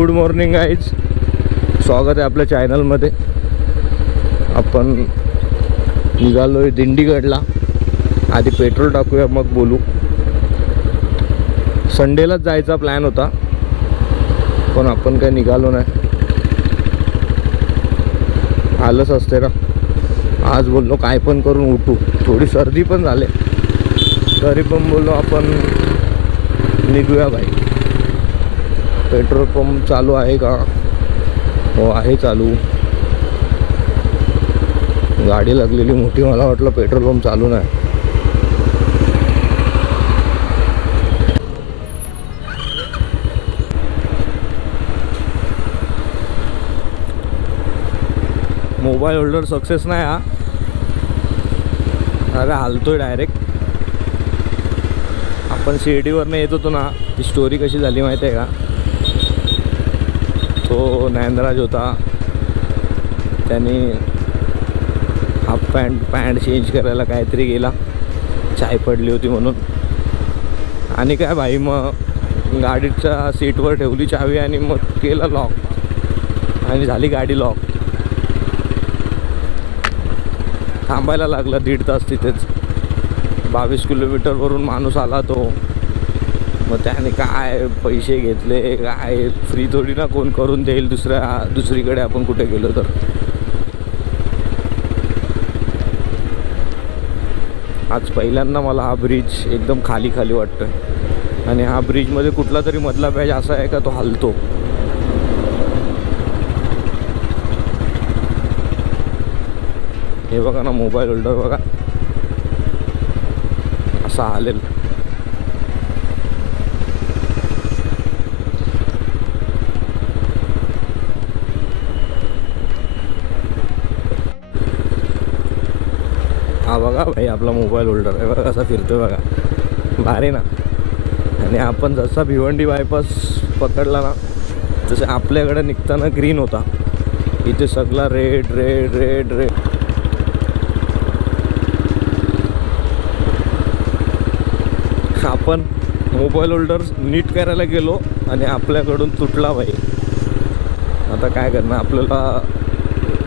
Good morning eyes स्वागत आहे आपल्या चॅनलमध्ये. आपण निघालो आहे दिंडीगडला. आधी पेट्रोल टाकूया मग बोलू. संडेलाच जायचा प्लॅन होता. पण आपण काय निघालो नाही. आलंच असते ना. आज बोललो काय पण करून उठू. थोडी सर्दी पण झाले. तरी पण बोललो आपण निघूया बाई. पेट्रोल पंप चालू आहे का? हो आहे चालू. गाडी लागलेली मोठी मला वाटलं पेट्रोल पंप चालू नाही. मोबाईल होल्डर सक्सेस नाही हा. अरे हालतोय डायरेक्ट आपण शिर्डीवरनं येत होतो ना ती स्टोरी कशी झाली माहिती आहे का? तो ज्ञानराज होता त्यांनी हाफ पॅन्ट पॅन्ट चेंज करायला काहीतरी गेला. चाय पडली होती म्हणून. आणि काय भाई मग गाडीच्या सीटवर ठेवली चावी आणि मग केलं लॉक आणि झाली गाडी लॉक थांबायला लागला दीड तास तिथेच. बावीस किलोमीटरवरून माणूस आला तो. मग त्याने काय पैसे घेतले काय फ्री थोडी ना कोण करून देईल दुसऱ्या दुसरीकडे आपण कुठे गेलो तर? आज पहिल्यांदा मला हा ब्रिज एकदम खाली खाली वाटतोय. आणि हा ब्रिजमध्ये कुठला तरी मधला पॅच असा आहे का तो हलतो. हे बघा ना मोबाईल होल्डर बघा. असा हालेल. हा बघा भाई आपला मोबाईल होल्डर आहे बघा कसा फिरतोय बघा. भारी ना. आणि आपण जसा भिवंडी बायपास पकडला ना तसे आपल्याकडे निघताना ग्रीन होता. इथे सगळा रेड रेड रेड रेड आपण मोबाईल होल्डर नीट करायला गेलो आणि आपल्याकडून तुटला भाई. आता काय करणार आपल्याला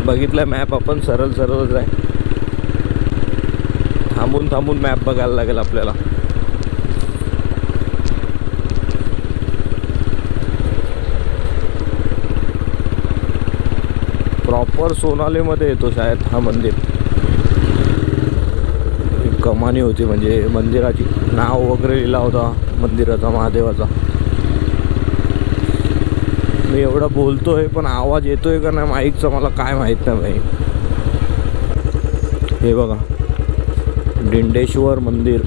बघितलं मॅप आपण सरळ सरळच आहे. थांबून थांबून मॅप बघायला लागेल आपल्याला. प्रॉपर सोनालीमध्ये येतो शायद हा मंदिर. एक कमानी होती म्हणजे मंदिराची नाव वगैरे लिहिला होता मंदिराचा महादेवाचा. मी एवढा बोलतोय पण आवाज येतोय का नाही माईकचा मला काय माहीत नाही हे बघा. डिंडेश्वर मंदिर.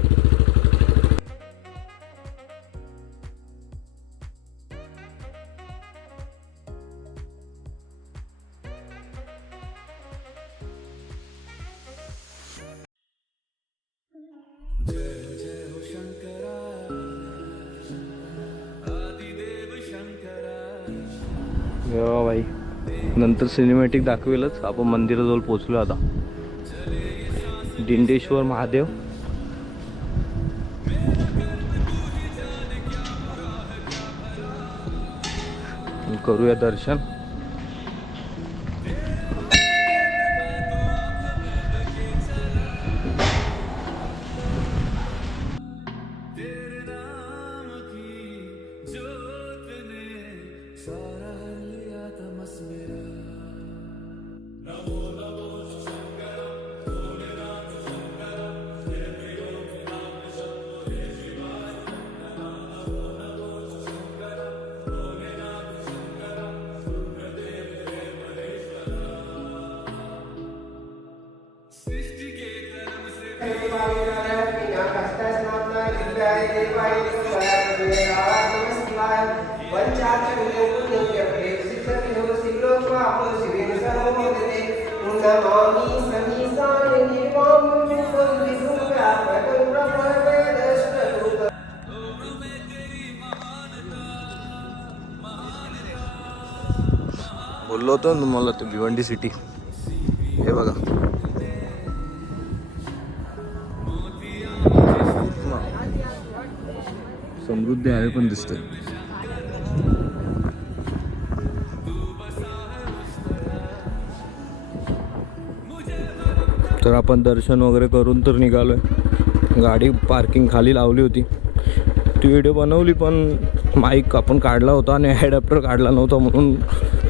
भाई नंतर सिनेमॅटिक दाखवेलच. आपण मंदिराजवळ पोचलो आता. दिंडेश्वर महादेव. करूया दर्शन. नमामि बोललो होतो ना तुम्हाला ते भिवंडी सिटी हे बघा समृद्धी आहे पण दिसत. तर आपण दर्शन वगैरे करून तर निघालो आहे गाडी पार्किंग खाली लावली होती. ती व्हिडिओ बनवली पण माईक आपण काढला होता आणि ॲडॅप्टर काढला नव्हता म्हणून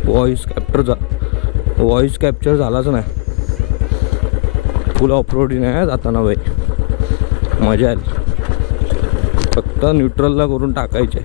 व्हॉईस कॅप्टर झा व्हॉईस कॅप्चर झालाच नाही. फुल ऑफ रोडिंग नाही जाताना बाई. मजा आली. फक्त न्यूट्रलला करून टाकायचे.